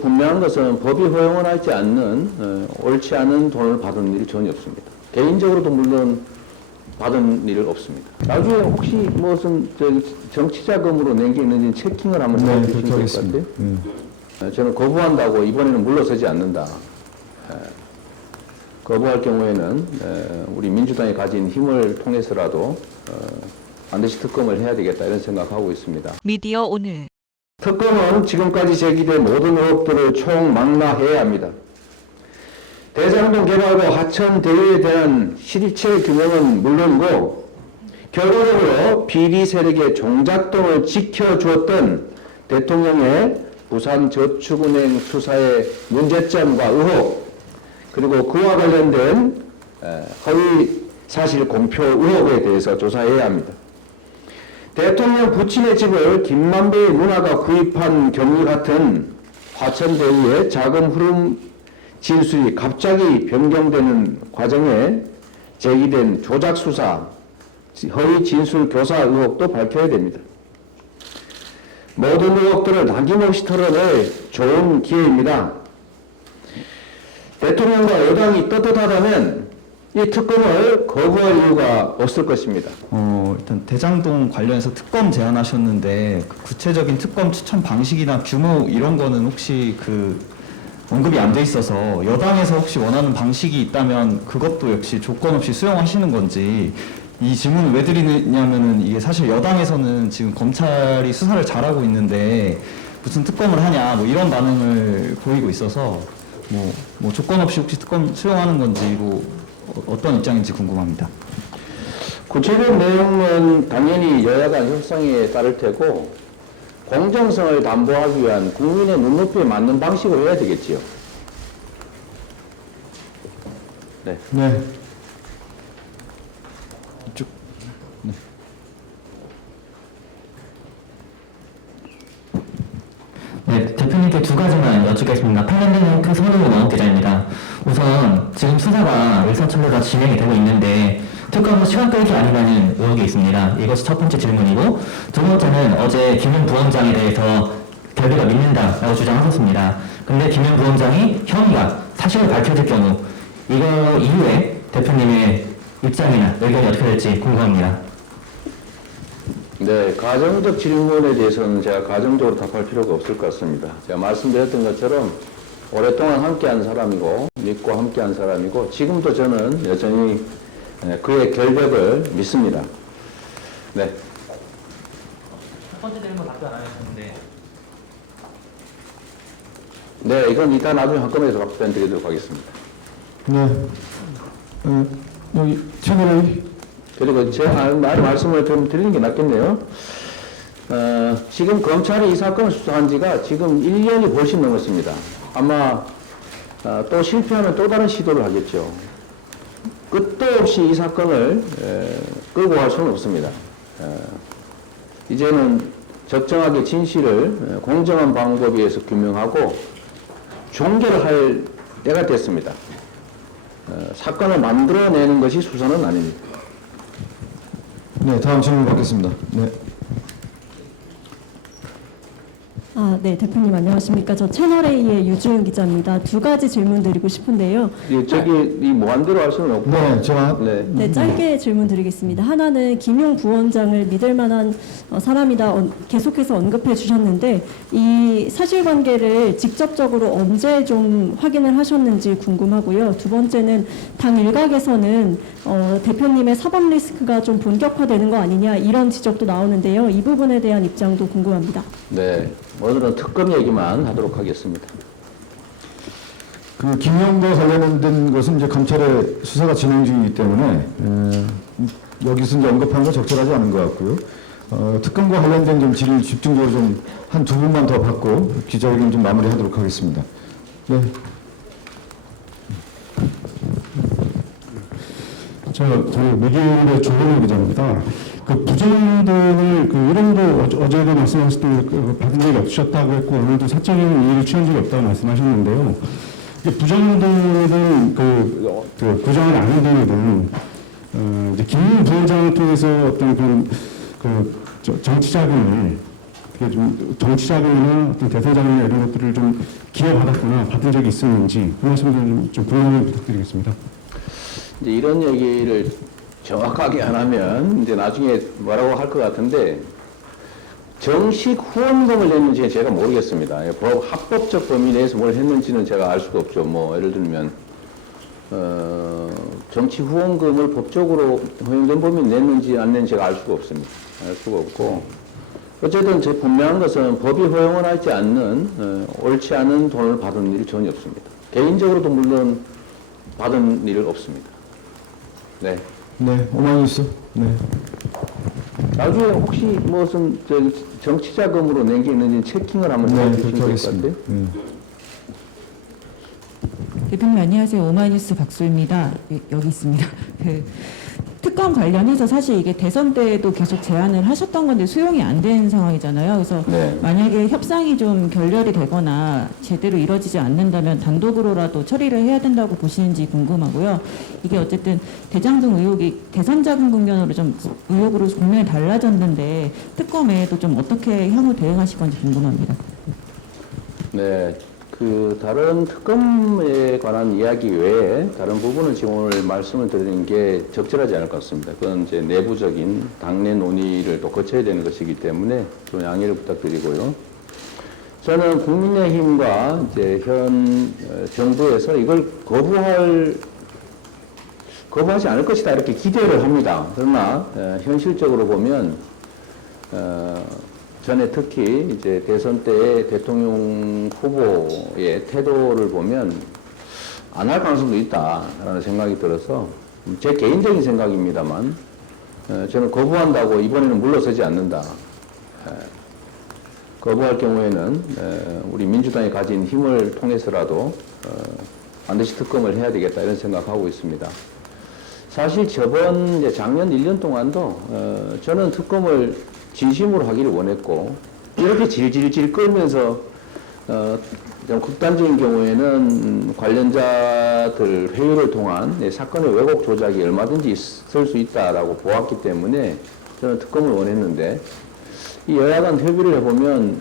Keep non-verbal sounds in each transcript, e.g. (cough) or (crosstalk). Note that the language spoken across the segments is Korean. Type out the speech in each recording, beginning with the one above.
분명한 것은 법이 허용을 하지 않는 어, 옳지 않은 돈을 받은 일이 전혀 없습니다. 개인적으로도 물론 받은 일 없습니다. 나중에 혹시 무슨 저기 정치 자금으로 낸 게 있는지 체킹을 한번 네, 해주시면 그렇게 될것 하겠습니다. 같아요. 네. 어, 저는 거부한다고 이번에는 물러서지 않는다. 에, 거부할 경우에는 에, 우리 민주당이 가진 힘을 통해서라도 어, 반드시 특검을 해야 되겠다 이런 생각하고 있습니다. 미디어 오늘 특검은 지금까지 제기된 모든 의혹들을 총망라해야 합니다. 대장동 개발과 하천 대유에 대한 실체 규명은 물론이고 결과적으로 비리 세력의 종잣돈을 지켜주었던 대통령의 부산저축은행 수사의 문제점과 의혹 그리고 그와 관련된 에, 허위 사실 공표 의혹에 대해서 조사해야 합니다. 대통령 부친의 집을 김만배의 누나가 구입한 경위 같은 화천대유의 자금 흐름 진술이 갑자기 변경되는 과정에 제기된 조작 수사, 허위 진술 교사 의혹도 밝혀야 됩니다. 모든 의혹들을 남김없이 털어낼 좋은 기회입니다. 대통령과 여당이 떳떳하다면 이 특검을 거부할 이유가 없을 것입니다. 어, 일단 대장동 관련해서 특검 제안하셨는데 그 구체적인 특검 추천 방식이나 규모 이런 거는 혹시 그 언급이 안 돼 있어서 여당에서 혹시 원하는 방식이 있다면 그것도 역시 조건 없이 수용하시는 건지 이 질문을 왜 드리냐면은 이게 사실 여당에서는 지금 검찰이 수사를 잘하고 있는데 무슨 특검을 하냐 뭐 이런 반응을 보이고 있어서 뭐, 뭐 조건 없이 혹시 특검 수용하는 건지 뭐 어- 어떤 입장인지 궁금합니다. 구체적인 내용은 당연히 여야 간 협상에 따를 테고 공정성을 담보하기 위한 국민의 눈높이에 맞는 방식으로 해야 되겠지요. 네. 네. 이쪽. 네, 대표님께 두 가지만 여쭙겠습니다. 그 손으로 나온 기자입니다. 우선 지금 수사가 일사천리가 진행이 되고 있는데 특검은 시간 끌기 아니라는 의혹이 있습니다. 이것이 첫 번째 질문이고 두 번째는 어제 김현 부원장에 대해서 결리가 믿는다라고 주장하셨습니다. 근데 김현 부원장이 혐의가 사실을 밝혀질 경우 이거 이후에 대표님의 입장이나 의견이 어떻게 될지 궁금합니다. 네, 가정적 질문에 대해서는 제가 가정적으로 답할 필요가 없을 것 같습니다. 제가 말씀드렸던 것처럼 오랫동안 함께한 사람이고 믿고 함께한 사람이고 지금도 저는 여전히 예, 그의 결백을 믿습니다. 네. 첫 번째 질문 답변 안 하셨는데 네, 이건 이따 나중에 한꺼번에 답변 드리도록 하겠습니다. 네. 어, 여기 최근에 그리고 제 말, 말- 말씀을 좀 드리는 게 낫겠네요. 어, 지금 검찰이 이 사건을 수사한 지가 지금 1년이 훨씬 넘었습니다. 아마 어, 또 실패하면 또 다른 시도를 하겠죠. 끝도 없이 이 사건을 에, 끌고 갈 수는 없습니다. 에, 이제는 적정하게 진실을 에, 공정한 방법에 의해서 규명하고 종결을 할 때가 됐습니다. 어, 사건을 만들어내는 것이 수사는 아닙니다. 네, 다음 질문 받겠습니다. 네. 아, 네, 대표님 안녕하십니까? 저 채널A의 유주은 기자입니다. 두 가지 질문 드리고 싶은데요. 예, 저기 이 무한대로 할 수는 없고. 네, 제가 네. 네, 짧게 질문 드리겠습니다. 하나는 김용 부원장을 믿을 만한 어, 사람이다 언- 계속해서 언급해 주셨는데 이 사실관계를 직접적으로 언제 좀 확인을 하셨는지 궁금하고요. 두 번째는 당 일각에서는 어, 대표님의 사법 리스크가 좀 본격화되는 거 아니냐 이런 지적도 나오는데요. 이 부분에 대한 입장도 궁금합니다. 네. 오늘은 특검 얘기만 하도록 하겠습니다. 그 김영과 관련된 것은 이제 검찰의 수사가 진행 중이기 때문에 에, 여기서 이제 언급하는 건 적절하지 않은 것 같고요. 어, 특검과 관련된 좀 질의 집중적으로 좀 한 두 분만 더 받고 기자회견 좀 마무리하도록 하겠습니다. 네. 저, 저희 미디어의 조건호 기자입니다. 그 부정돈을 그 이름도 어제- 어제도 말씀하셨던 그 받은 적이 없으셨다고 했고 오늘도 사적인 이의를 취한 적이 없다고 말씀하셨는데요. 이게 부정돈은 그, 어, 그 부정을 안 돈이든 어, 이제 김 부원장을 통해서 어떤 그런 그 저- 정치 자금을 그게 좀 정치 자금이나 어떤 대선 자금이나 이런 것들을 좀 기여받았거나 받은 적이 있었는지 그 말씀을 좀, 좀 부탁드리겠습니다. 이제 이런 얘기를 정확하게 안 하면 이제 나중에 뭐라고 할 것 같은데 정식 후원금을 냈는지 제가 모르겠습니다. 예, 법, 합법적 범위 내에서 뭘 했는지는 제가 알 수가 없죠. 뭐 예를 들면 어, 정치 후원금을 법적으로 허용된 범위 냈는지 안 냈는지 제가 알 수가 없습니다. 알 수가 없고 어쨌든 제 분명한 것은 법이 허용을 하지 않는 어, 옳지 않은 돈을 받은 일이 전혀 없습니다. 개인적으로도 물론 받은 일 없습니다. 네. 네, 오마이뉴스. 네. 나중에 혹시 무슨 저 정치 자금으로 낸 게 있는지 체킹을 한번 네, 해주시면 그렇게 될것 하겠습니다. 같아요. 네. 대표님 안녕하세요. 오마이뉴스 박수입니다. 예, 여기 있습니다. (laughs) 그 특검 관련해서 사실 이게 대선 때에도 계속 제안을 하셨던 건데 수용이 안 된 상황이잖아요. 그래서 네. 만약에 협상이 좀 결렬이 되거나 제대로 이뤄지지 않는다면 단독으로라도 처리를 해야 된다고 보시는지 궁금하고요. 이게 어쨌든 대장동 의혹이 대선 자금 국면으로 좀 의혹으로 국면이 달라졌는데 특검 외에도 좀 어떻게 향후 대응하실 건지 궁금합니다. 네. 그 다른 특검에 관한 이야기 외에 다른 부분은 지금 오늘 말씀을 드리는 게 적절하지 않을 것 같습니다. 그건 이제 내부적인 당내 논의를 또 거쳐야 되는 것이기 때문에 좀 양해를 부탁드리고요. 저는 국민의힘과 이제 현 어, 정부에서 이걸 거부할 거부하지 않을 것이다 이렇게 기대를 합니다. 그러나 어, 현실적으로 보면 어, 전에 특히 이제 대선 때 대통령 후보의 태도를 보면 안 할 가능성도 있다라는 생각이 들어서 제 개인적인 생각입니다만 어, 저는 거부한다고 이번에는 물러서지 않는다. 에, 거부할 경우에는 에, 우리 민주당이 가진 힘을 통해서라도 어, 반드시 특검을 해야 되겠다 이런 생각하고 있습니다. 사실 저번 작년 1년 동안도 어, 저는 특검을 진심으로 하기를 원했고 이렇게 질질질 끌면서 어, 좀 극단적인 경우에는 관련자들 회유를 통한 예, 사건의 왜곡 조작이 얼마든지 있을 수 있다라고 보았기 때문에 저는 특검을 원했는데 이 여야간 협의를 해보면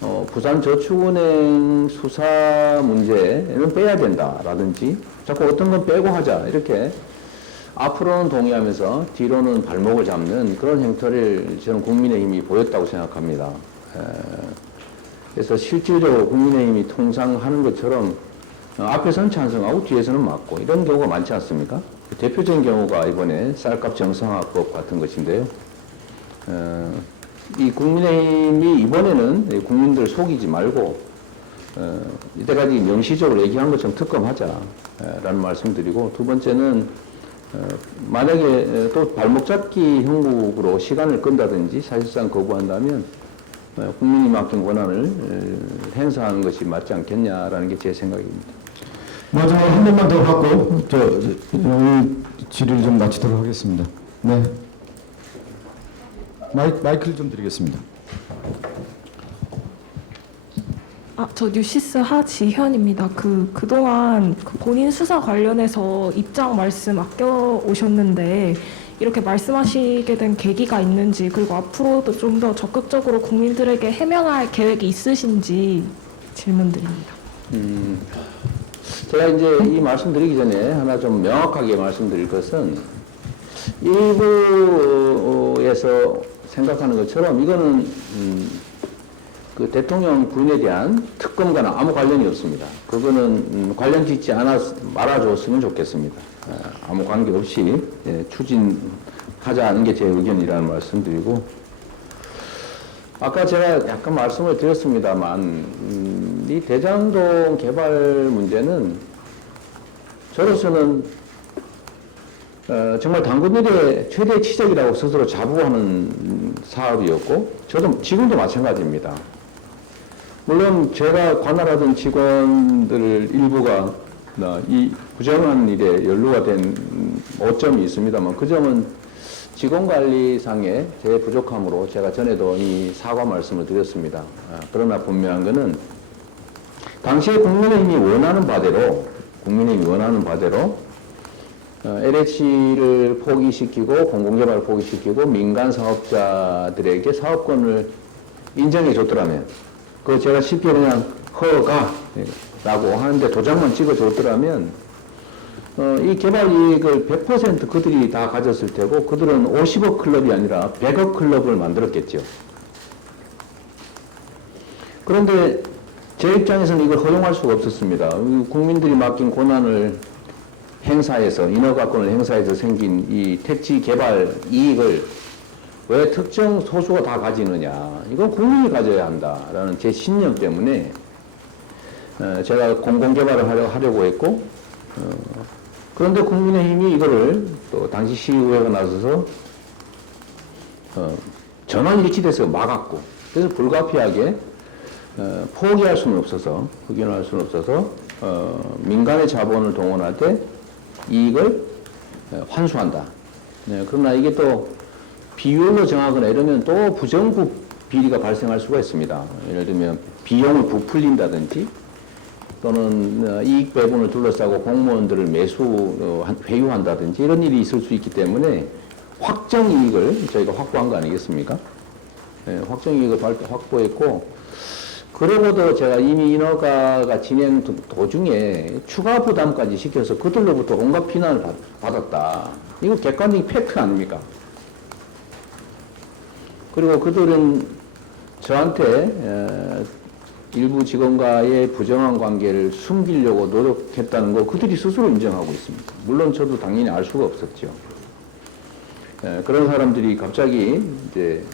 어, 부산저축은행 수사 문제는 빼야 된다라든지 자꾸 어떤 건 빼고 하자 이렇게 앞으로는 동의하면서 뒤로는 발목을 잡는 그런 행태를 저는 국민의힘이 보였다고 생각합니다. 에, 그래서 실질적으로 국민의힘이 통상 하는 것처럼 어, 앞에서는 찬성하고 뒤에서는 맞고 이런 경우가 많지 않습니까? 대표적인 경우가 이번에 쌀값 정상화법 같은 것인데요. 어, 이 국민의힘이 이번에는 이 국민들 속이지 말고 어, 이때까지 명시적으로 얘기한 것처럼 특검하자라는 말씀드리고 두 번째는 어, 만약에 또 발목 잡기 형국으로 시간을 끈다든지 사실상 거부한다면 어, 국민이 맡긴 권한을 어, 행사하는 것이 맞지 않겠냐라는 게 제 생각입니다. 마지막 한 번만 더 받고 저, 저 오늘 질의를 좀 마치도록 하겠습니다. 네. 마이, 마이크를 좀 드리겠습니다. 아, 저 뉴시스 하지현입니다. 그, 그동안 그 본인 수사 관련해서 입장 말씀 아껴 오셨는데, 이렇게 말씀하시게 된 계기가 있는지, 그리고 앞으로도 좀 더 적극적으로 국민들에게 해명할 계획이 있으신지 질문드립니다. 음, 제가 이제 이 말씀드리기 전에 하나 좀 명확하게 말씀드릴 것은 일부에서 생각하는 것처럼 이거는 음, 그 대통령 부인에 대한 특검과는 아무 관련이 없습니다. 그거는 음, 관련 짓지 않아 말아줬으면 좋겠습니다. 아, 아무 관계 없이 예, 추진하자는 게 제 의견이라는 말씀드리고 아까 제가 약간 말씀을 드렸습니다만 음, 이 대장동 개발 문제는 저로서는 어, 정말 당군일의 최대 치적이라고 스스로 자부하는 사업이었고 저도 지금도 마찬가지입니다. 물론 제가 관할하던 직원들 일부가 어, 이 부정한 일에 연루가 된 오점이 있습니다만 그 점은 직원관리상의 제 부족함으로 제가 전에도 이 사과 말씀을 드렸습니다. 아, 그러나 분명한 것은 당시에 국민의힘이 원하는 바대로 국민의힘이 원하는 바대로 어, LH를 포기시키고 공공개발을 포기시키고 민간 사업자들에게 사업권을 인정해 줬더라면 그 제가 쉽게 그냥 허가 라고 하는데 도장만 찍어 줬더라면 어, 이 개발 이익을 100% 그들이 다 가졌을 테고 그들은 50억 클럽이 아니라 100억 클럽을 만들었겠죠. 그런데 제 입장에서는 이걸 허용할 수가 없었습니다. 이 국민들이 맡긴 권한을 행사해서 인허가권을 행사해서 생긴 이 택지 개발 이익을 왜 특정 소수가 다 가지느냐? 이건 국민이 가져야 한다라는 제 신념 때문에 어, 제가 공공개발을 하려- 하려고 했고 어, 그런데 국민의힘이 이거를 또 당시 시의회가 나서서 어, 전원 일치돼서 막았고 그래서 불가피하게 어, 포기할 수는 없어서 흑인할 수는 없어서 어, 민간의 자본을 동원할 때 이익을 어, 환수한다. 네, 그러나 이게 또 비율로 정하거나 이러면 또 부정부 비리가 발생할 수가 있습니다. 예를 들면 비용을 부풀린다든지 또는 어, 이익 배분을 둘러싸고 공무원들을 매수 어, 한- 회유한다든지 이런 일이 있을 수 있기 때문에 확정 이익을 저희가 확보한 거 아니겠습니까? 예, 확정 이익을 발- 확보했고 그러고도 제가 이미 인허가가 진행 도- 도중에 추가 부담까지 시켜서 그들로부터 온갖 비난을 받- 받았다. 이거 객관적인 팩트 아닙니까? 그리고 그들은 저한테 에, 일부 직원과의 부정한 관계를 숨기려고 노력했다는 거 그들이 스스로 인정하고 있습니다. 물론 저도 당연히 알 수가 없었죠. 에, 그런 사람들이 갑자기 이제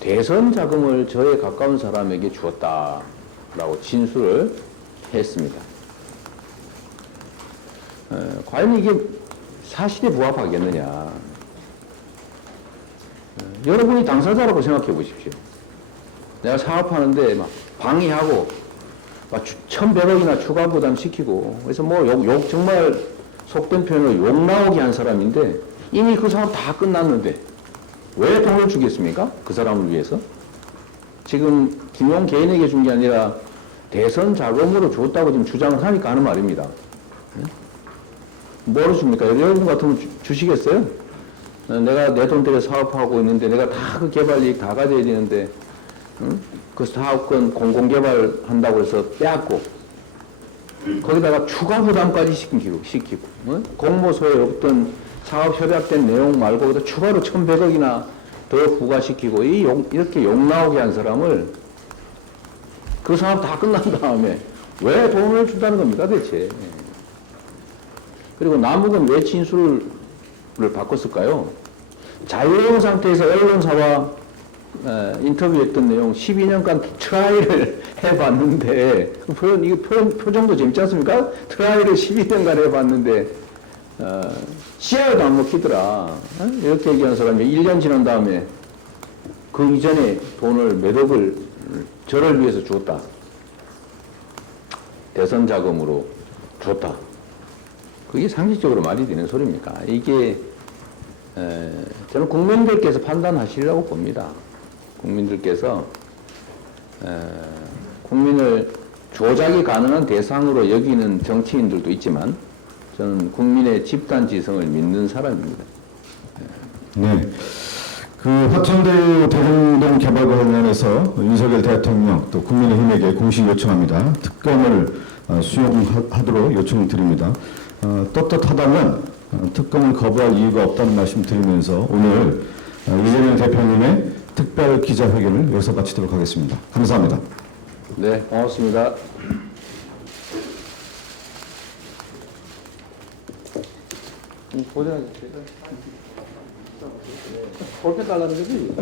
대선 자금을 저에 가까운 사람에게 주었다라고 진술을 했습니다. 에, 과연 이게 사실에 부합하겠느냐? 에, 여러분이 당사자라고 생각해 보십시오. 내가 사업하는데 막 방해하고 막 추- 천백억이나 추가 부담 시키고 그래서 뭐 욕, 욕 정말 속된 표현으로 욕 나오게 한 사람인데 이미 그 사업 다 끝났는데 왜 돈을 주겠습니까? 그 사람을 위해서? 지금 김용 개인에게 준 게 아니라 대선 자금으로 줬다고 지금 주장을 하니까 하는 말입니다. 예? 뭐로 줍니까? 여러분 같으면 주, 주시겠어요? 어, 내가 내 돈 들여 사업하고 있는데 내가 다 그 개발 이익 다 가져야 되는데 응? 그 사업권 공공개발 한다고 해서 빼앗고 거기다가 추가 부담까지 시키고, 시키고 응? 공모서에 어떤 사업 협약된 내용 말고 거기다 추가로 1,100억이나 더 부과시키고 이 욕, 이렇게 욕 나오게 한 사람을 그 사업 다 끝난 다음에 왜 돈을 준다는 겁니까 대체? 그리고 남욱은 왜 진술을 바꿨을까요? 자유로운 상태에서 언론사와 에, 인터뷰했던 내용 12년간 트라이를 (laughs) 해봤는데 그 표현 이거 표현 표정도 재밌지 않습니까? 트라이를 12년간 해봤는데 어, 씨알도 안 먹히더라. 어? 이렇게 얘기하는 사람이 1년 지난 다음에 그 이전에 돈을 몇 억을 저를 위해서 줬다. 대선 자금으로 줬다. 그게 상식적으로 말이 되는 소리입니까? 이게 에, 저는 국민들께서 판단하시려고 봅니다. 국민들께서 에, 국민을 조작이 가능한 대상으로 여기는 정치인들도 있지만 저는 국민의 집단 지성을 믿는 사람입니다. 네. 그 화천대유 대릉동 개발과 관련해서 윤석열 대통령 또 국민의힘에게 공식 요청합니다. 특검을 어, 수용하도록 요청드립니다. 어, 떳떳하다면 어, 특검을 거부할 이유가 없다는 말씀 드리면서 오늘 어, 이재명 대표님의 특별 기자회견을 여기서 마치도록 하겠습니다. 감사합니다. 네, 고맙습니다. 고생하셨어요. 볼펜 달라는 거지?